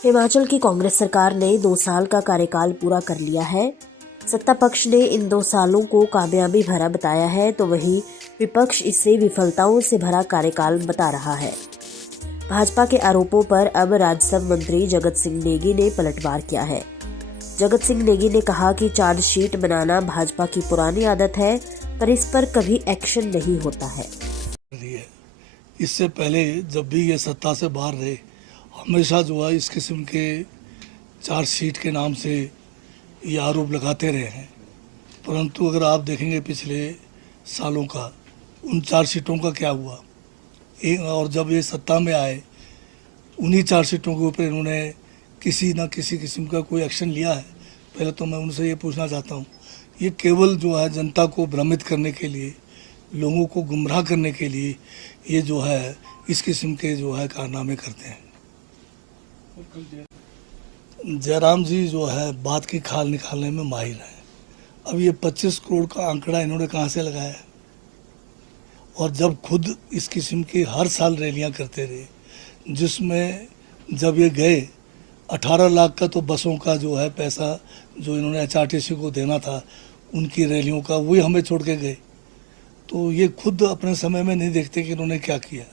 हिमाचल की कांग्रेस सरकार ने 2 साल का कार्यकाल पूरा कर लिया है। सत्ता पक्ष ने इन 2 सालों को कामयाबी भरा बताया है, तो वहीं विपक्ष इसे विफलताओं से भरा कार्यकाल बता रहा है। भाजपा के आरोपों पर अब राजस्व मंत्री जगत सिंह नेगी ने पलटवार किया है। जगत सिंह नेगी ने कहा कि चार्जशीट बनाना भाजपा की पुरानी आदत है, पर इस पर कभी एक्शन नहीं होता है। इससे पहले जब भी ये सत्ता से बाहर रहे, हमेशा जो है इस किस्म के चार्जशीट के नाम से ये आरोप लगाते रहे हैं। परंतु अगर आप देखेंगे पिछले सालों का, उन चार्जशीटों का क्या हुआ, और जब ये सत्ता में आए, उन्हीं चार्जशीटों के ऊपर इन्होंने किसी न किसी किस्म का कोई एक्शन लिया है। पहले तो मैं उनसे ये पूछना चाहता हूँ, ये केवल जो है जनता को भ्रमित करने के लिए, लोगों को गुमराह करने के लिए ये जो है इस किस्म के जो है कारनामे करते हैं। जयराम जी जो है बात की खाल निकालने में माहिर हैं। अब ये 25 करोड़ का आंकड़ा इन्होंने कहाँ से लगाया, और जब खुद इस किस्म की हर साल रैलियां करते रहे, जिसमें जब ये गए 18 लाख का तो बसों का जो है पैसा जो इन्होंने HRTC को देना था उनकी रैलियों का, वही हमें छोड़ के गए। तो ये खुद अपने समय में नहीं देखते कि इन्होंने क्या किया।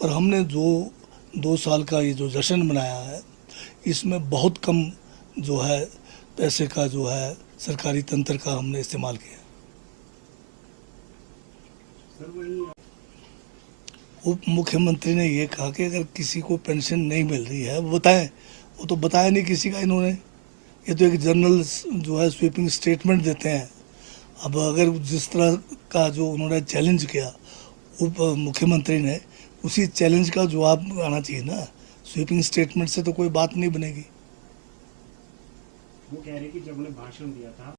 पर हमने जो 2 साल का ये जो जश्न मनाया है, इसमें बहुत कम जो है पैसे का जो है सरकारी तंत्र का हमने इस्तेमाल किया। उप मुख्यमंत्री ने ये कहा कि अगर किसी को पेंशन नहीं मिल रही है वो बताएं। वो तो बताया नहीं किसी का इन्होंने। ये तो एक जनरल जो है स्वीपिंग स्टेटमेंट देते हैं। अब अगर जिस तरह का जो उन्होंने चैलेंज किया उप मुख्यमंत्री ने, उसी चैलेंज का जवाब आना चाहिए ना। स्वीपिंग स्टेटमेंट से तो कोई बात नहीं बनेगी। वो कह रहे कि जब उन्हें भाषण दिया था,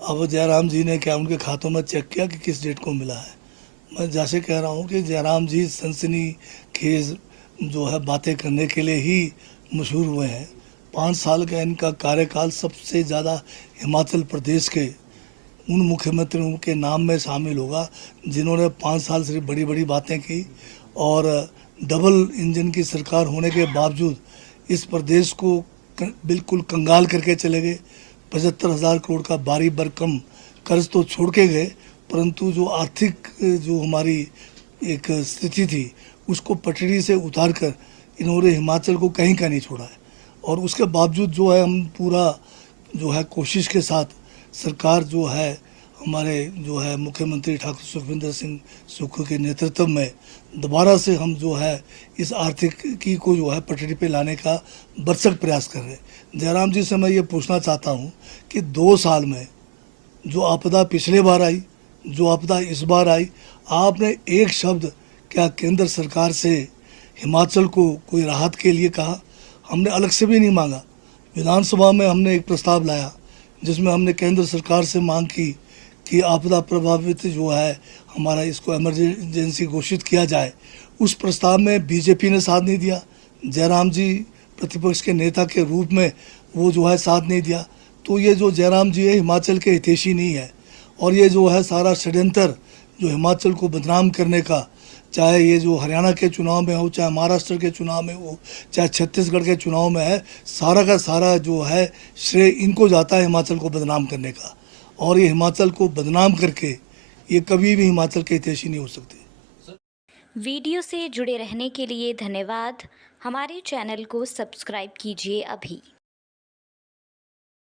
अब जयराम जी ने क्या उनके खातों में चेक किया कि किस डेट को मिला है? मैं जैसे कह रहा हूँ कि जयराम जी सनसनी खेज जो है बातें करने के लिए ही मशहूर हुए हैं। 5 साल का इनका कार्यकाल सबसे ज़्यादा हिमाचल प्रदेश के उन मुख्यमंत्रियों के नाम में शामिल होगा जिन्होंने 5 साल से बड़ी बड़ी बातें की, और डबल इंजन की सरकार होने के बावजूद इस प्रदेश को बिल्कुल कंगाल करके चले गए। 75,000 करोड़ का भारी भरकम कर्ज तो छोड़ के गए, परंतु जो आर्थिक जो हमारी एक स्थिति थी उसको पटरी से उतार कर इन्होंने हिमाचल को कहीं का नहीं छोड़ा है। और उसके बावजूद जो है हम पूरा जो है कोशिश के साथ सरकार जो है हमारे जो है मुख्यमंत्री ठाकुर सुखविंदर सिंह सुक्खू के नेतृत्व में दोबारा से हम जो है इस आर्थिकी को जो है पटरी पे लाने का भरसक प्रयास कर रहे हैं। जयराम जी से मैं ये पूछना चाहता हूँ कि 2 साल में जो आपदा पिछले बार आई, जो आपदा इस बार आई, आपने एक शब्द क्या केंद्र सरकार से हिमाचल को कोई राहत के लिए कहा? हमने अलग से भी नहीं मांगा। विधानसभा में हमने एक प्रस्ताव लाया जिसमें हमने केंद्र सरकार से मांग की कि आपदा प्रभावित जो है हमारा इसको इमरजेंसी घोषित किया जाए। उस प्रस्ताव में बीजेपी ने साथ नहीं दिया। जयराम जी प्रतिपक्ष के नेता के रूप में वो जो है साथ नहीं दिया। तो ये जो जयराम जी है हिमाचल के हितैषी नहीं है, और ये जो है सारा षड्यंत्र जो हिमाचल को बदनाम करने का, चाहे ये जो हरियाणा के चुनाव में हो, चाहे महाराष्ट्र के चुनाव में हो, चाहे छत्तीसगढ़ के चुनाव में है, सारा का सारा जो है श्रेय इनको जाता है हिमाचल को बदनाम करने का। और ये हिमाचल को बदनाम करके ये कभी भी हिमाचल के हितैषी नहीं हो सकते। वीडियो से जुड़े रहने के लिए धन्यवाद। हमारे चैनल को सब्सक्राइब कीजिए अभी।